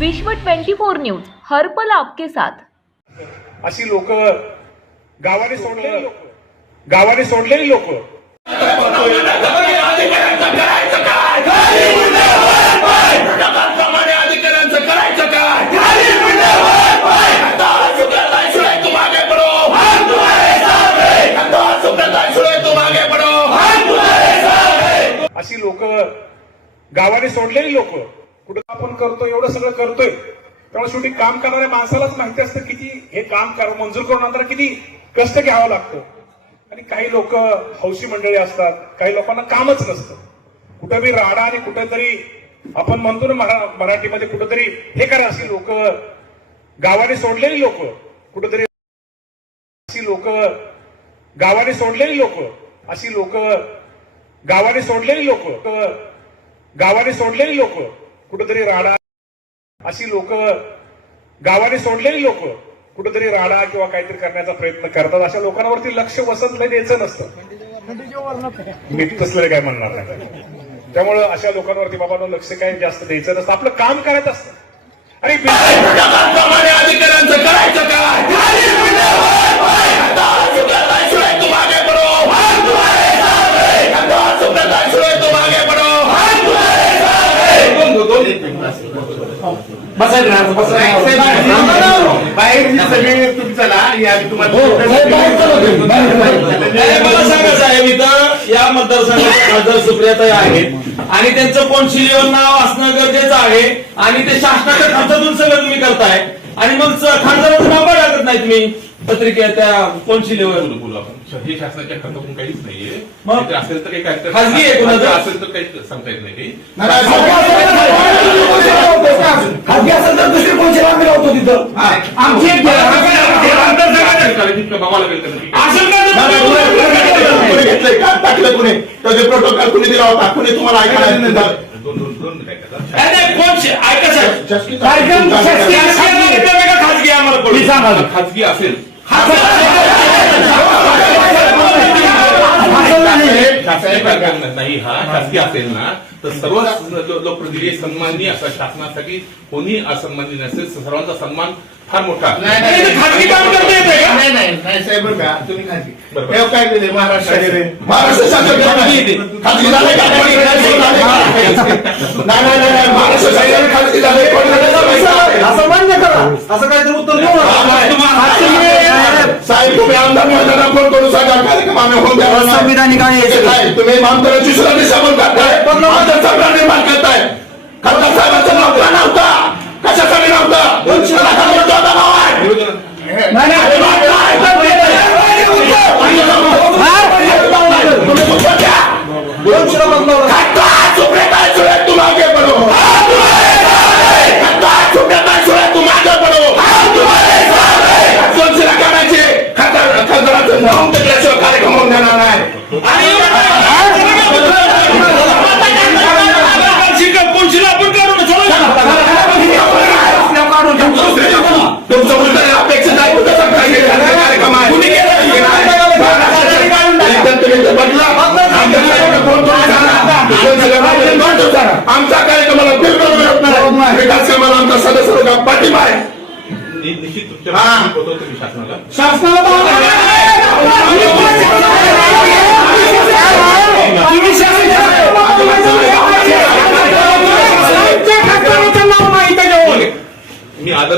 विश्व 24 न्यूज हरपल आपके साथ. अशी लोक गावाने सोडलेली लोक. गावाने सोडलेली लोक. अशी लोक गावाने सोडलेली लोक. कुठं आपण करतोय एवढं सगळं करतोय. त्यामुळे शेवटी काम करणाऱ्या माणसालाच माहिती असतं किती हे काम कर मंजूर करून आता किती कष्ट घ्यावं लागतं. आणि काही लोक हौशी मंडळी असतात काही लोकांना कामच नसतं. कुठं बी राडा आणि कुठंतरी आपण म्हणतो ना मरा- मराठीमध्ये कुठंतरी हे करा अशी लोक गावाने सोडलेली लोक कुठंतरी अशी लोक गावाने सोडलेली लोक अशी लोक गावाने सोडलेली लोक गावाने सोडलेली लोक कुठंतरी राडा अशी लोक गावाने सोडलेली लोक कुठंतरी राडा किंवा काहीतरी करण्याचा प्रयत्न करतात. अशा लोकांवरती लक्ष वसत नाही द्यायचं नसतं. मी कसलं काय म्हणणार नाही. त्यामुळं अशा लोकांवरती बाबांना लक्ष काय जास्त द्यायचं नसतं. आपलं काम करायचं असतं. आणि अधिकाऱ्यांचं करायचं काय? बाहेरची सगळी तुम्ही चला या तुम्हाला नाही, मला सांगा साहेब इथं या मतदारसंघाचे खासदार सुप्रियाताई आहेत आणि त्यांचं कौन्सिलीवर नाव असणं गरजेचं आहे आणि ते शासनाच्या खर्चातून सगळं तुम्ही करताय आणि मग खासदाराचं नाव का टाकत नाही तुम्ही पत्रिके त्या आपण हे शासनाच्या खर्चातून काहीच नाहीये मग? असेल तर काही आहे कोणाचं? असेल तर काही सांगता येत नाही काही खाजगी असेल तर दुसरी कोणची आम्ही लावतो तिथं आमची एक टाकलं कुणी त्याचे प्रोटोकॉल कुणी दिला होता कुणी तुम्हाला ऐकायला दोन दोन दोन कोण ऐका साहेब कार्यक्रम शासकीय शासकीय कार्यक्रम आहे का खाजगी आहे आम्हाला कळू. खाजगी असेल शासकीय कार्यक्रम नाही हा खाजगी असेल ना तर सर्व लोकप्रतिनिधी सन्माननीय असं शासनासाठी कोणी असन्माननीय नसेल सर्वांचा सन्मान फार मोठा. नाही, काम करता येतंय का बरोबर. हे काय दिले महाराष्ट्र महाराष्ट्र शासन खाजगी खाजगी झाले का? कोणी खाजगी झाले का? नाही नाही नाही नाही. महाराष्ट्र शासन खाजगी झाले कोणी झाले का? पैसा आहे. असं मान्य करा असं काहीतरी उत्तर देऊ नका. साहेब तुम्ही आमदार महोदयांना फोन करून सांगा कार्यक्रम आम्ही होऊन नाही. संविधानिक आहे तुम्ही आमदाराची सुद्धा दिशाभूल करताय. आमदार संभ्रम निर्माण करताय. खासदार साहेबांचा नव्हता नव्हता? कशासाठी नव्हता. नाही, पाठिंबा आहे. निश्चित शासनाला.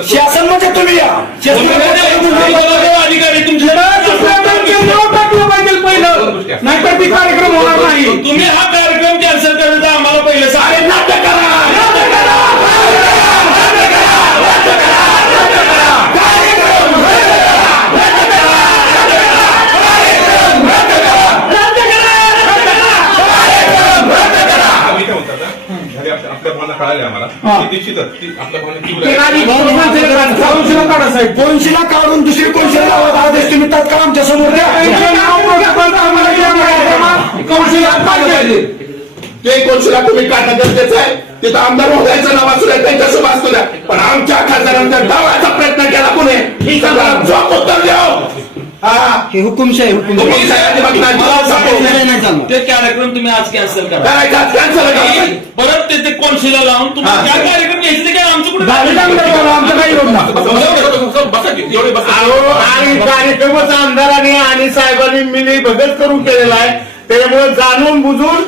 शासन म्हणजे तुम्ही या अधिकारी तुमचे नाव टाकलं पाहिजे पहिलं नाहीतर ती कार्यक्रम होणार नाही तुम्ही हा कार्यक्रम कॅन्सल करण्याचा आम्हाला पहिलं सांगा नाटक करा आम्ही काय म्हणतात ना, घरी आपल्या आपल्या भावना कोणशीला काढून दुसरी कोणशीला लावत आदेश तुम्ही तात्काळ आमच्यासमोर. ते कोणशीला तुम्ही काढणं गरजेचं आहे? तिथं आमदार महोदयाचं नाव असू द्या त्यांच्यासोबत असू द्या. पण आमच्या खासदारांचा डावाचा प्रयत्न हा हुकुमशाही हुकुमशाही मला. नाही चालणार ते कार्यक्रम तुम्ही आज कॅन्सल करा करायचं आज cancel करा. परत ते लावून तुम्ही हा. काय कार्यक्रम काय आमचं कुठे आमचं काही होत नाही. बसा, बसा, बसा, बसा की, एवढे बसा. अहो, आणि कार्यक्रमच आमदारांनी आणि साहेबांनी मिली भगत करून केलेला आहे त्याच्यामुळे जाणून बुजून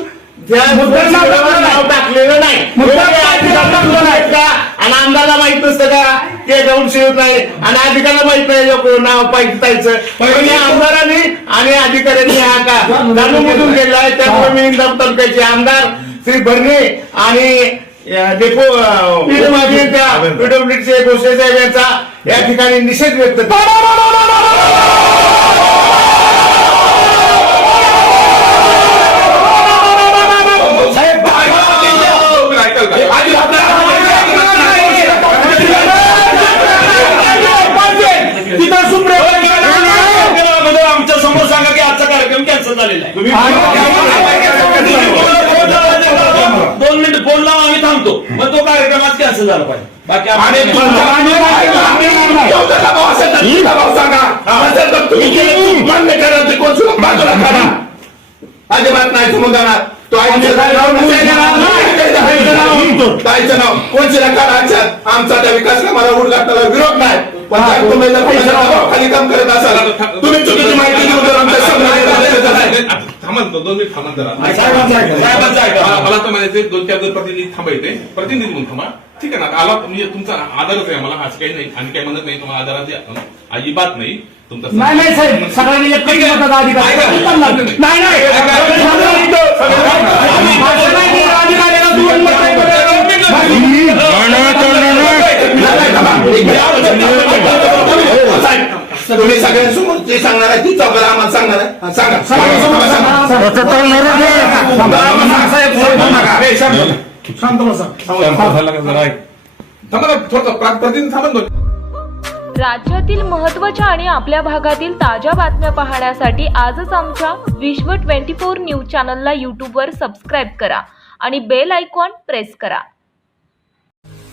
टाकलेलं नाही. आणि आमदाराला माहीत नसतं का? की अकाउंट शिवत नाही. आणि अधिकाऱ्याला माहीत नाही नाव पाहिजे पण या आमदारांनी आणि अधिकाऱ्यांनी हा का? जाणून बुजून केलेला आहे. त्यामुळे मी इंदापूर तालुक्याचे आमदार श्री भरणे आणि डेपो साहेब यांचा या ठिकाणी निषेध व्यक्त करतो झालेला आहे दोन मिनिट फोन लावा आम्ही थांबतो मग तो कार्यक्रम आज कॅन्सल झाला पाहिजे बाकी अजिबात नाही समुदानात तो आईचं नाव नका राज्यात आमचा त्या विकास कामाला उडगाटाला विरोध नाही पण तुम्ही दबावाखाली काम करत असाल तुम्ही चुकीची माहिती देऊन जर आमच्या समाजाला आता थांबा ना, दोन मिनिट थांबा ना जरा. मला तर म्हणायचे दोन चार दिवस प्रतिनिधी थांबायचे प्रतिनिधी म्हणून थांबा. ठीक आहे ना आला म्हणजे तुमचा आदरच आहे मला आज काही नाही. आणि काही म्हणत नाही तुम्हाला आदराची अजिबात नाही. तुमचा नाही नाही साहेब. सगळ्यांनी एक अधिकार नाही असं नाही की अधिकाऱ्याला दोन मतं तुम्ही सगळ्यांसमोर जे सांगणार आहे ती चौकाला आम्हाला सांगणार आहे. सांगा. थांबा ना थोडं प्रतिनिधी थांबा ना. दोन राज्यातील महत्त्वाच्या आणि आपल्या भागातील ताज्या बातम्या पाहण्यासाठी आजच आमच्या विश्व 24 न्यूज चॅनलला यूट्यूबवर सबस्क्राईब करा आणि बेल आयकॉन प्रेस करा.